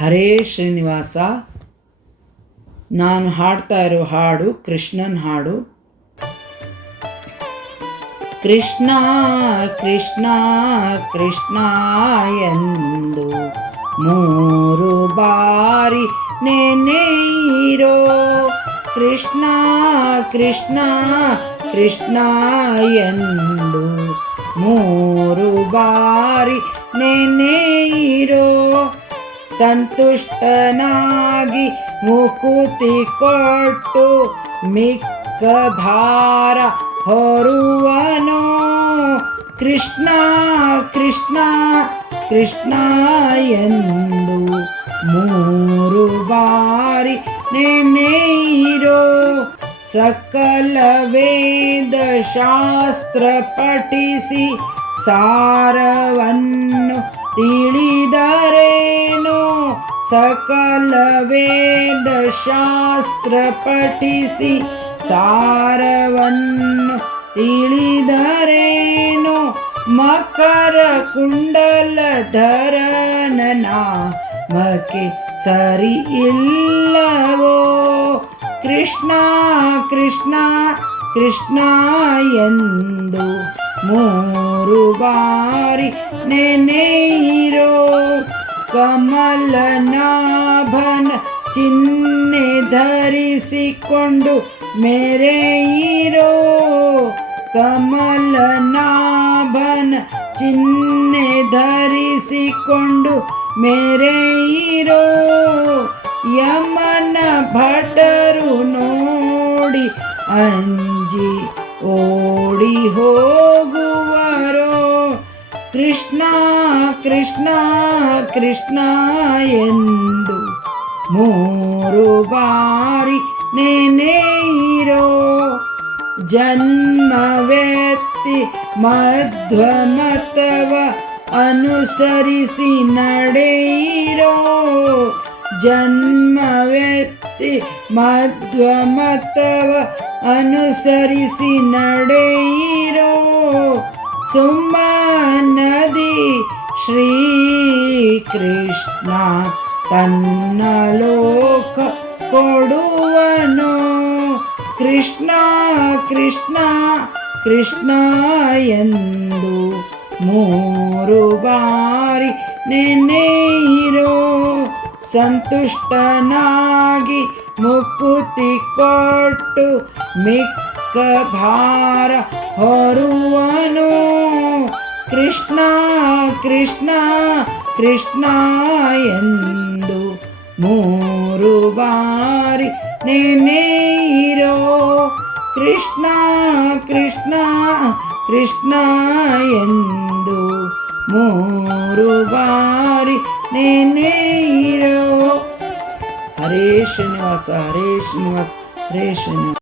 ಹರೇ ಶ್ರೀನಿವಾಸ. ನಾನು ಹಾಡ್ತಾ ಇರೋ ಹಾಡು ಕೃಷ್ಣನ ಹಾಡು. ಕೃಷ್ಣ ಕೃಷ್ಣ ಕೃಷ್ಣ ಎಂದು 3 ಬಾರಿ ನೆನೆಯಿರೋ. ಕೃಷ್ಣ ಕೃಷ್ಣ ಕೃಷ್ಣ ಎಂದು 3 ಬಾರಿ ನೆನೆಯಿರೋ. ಸಂತುಷ್ಟನಾಗಿ ಮುಕುತಿ ಕೊಟ್ಟು ಮಿಕ್ಕ ಭಾರ ಹೊರುವನೋ. ಕೃಷ್ಣ ಕೃಷ್ಣ ಕೃಷ್ಣ ಎಂದು 3 ಬಾರಿ ನೆನೆಯಿರೋ. ಸಕಲ ವೇದ ಶಾಸ್ತ್ರ ಪಠಿಸಿ ಸಾರವನ್ನು ತಿಳಿದರೇನೋ. ಸಕಲ ವೇದ ಶಾಸ್ತ್ರ ಪಠಿಸಿ ಸಾರವನ್ನು ತಿಳಿದರೇನೋ. ಮಕರ ಕುಂಡಲಧರನ ನಾಮಕ್ಕೆ ಸರಿ ಇಲ್ಲವೋ. ಕೃಷ್ಣ ಕೃಷ್ಣ ಕೃಷ್ಣ ಎಂದು 3 ಬಾರಿ ನೆನೆಯಿರೋ. ಕಮಲನಾಭನ ಚಿಹ್ನೆ ಧರಿಸಿಕೊಂಡು ಮೆರೆಯಿರೋ. ಕಮಲನಾಭನ ಚಿಹ್ನೆ ಧರಿಸಿಕೊಂಡು ಮೆರೆಯಿರೋ. ಯಮನ ಭಟರು ನೋಡಿ ಅಂಜಿ ಓಡಿ ಹೋಗುವರೋ. ಕೃಷ್ಣ ಕೃಷ್ಣ ಕೃಷ್ಣ ಎಂದು 3 ಬಾರಿ ನೆನೆಯಿರೋ. ಜನ್ಮವೆತ್ತಿ ಮಧ್ವಮತವ ಅನುಸರಿಸಿ ನಡೆಯಿರೋ. ಜನ್ಮವೆತ್ತಿ ಮಧ್ವಮತವ ಅನುಸರಿಸಿ ನಡೆಯಿರೋ. ಸುಮ್ಮನದಿ ಶ್ರೀಕೃಷ್ಣ ತನ್ನ ಲೋಕ ಕೊಡುವನೋ. ಕೃಷ್ಣ ಕೃಷ್ಣ ಕೃಷ್ಣ ಎಂದು 3 ಬಾರಿ ನೆನೆಯಿರೋ. ಸಂತುಷ್ಟನಾಗಿ ಮುಕುತಿ ಕೊಟ್ಟು ಮಿಕ್ಕ ಭಾರ ಹೊರುವನೋ. ಕೃಷ್ಣ ಕೃಷ್ಣ ಕೃಷ್ಣ ಎಂದು 3 ಬಾರಿ ನೆನೆಯಿರೋ. ಕೃಷ್ಣ ಕೃಷ್ಣ ಕೃಷ್ಣ ಎಂದು 3 ಬಾರಿ ನೆನೆಯಿರೋ. ಹರೇ ಶ್ರೀನಿವಾಸ ಹರೇ ಶ್ರೀನಿವಾಸ ಹರೇ ಶ್ರೀನಿವಾಸ.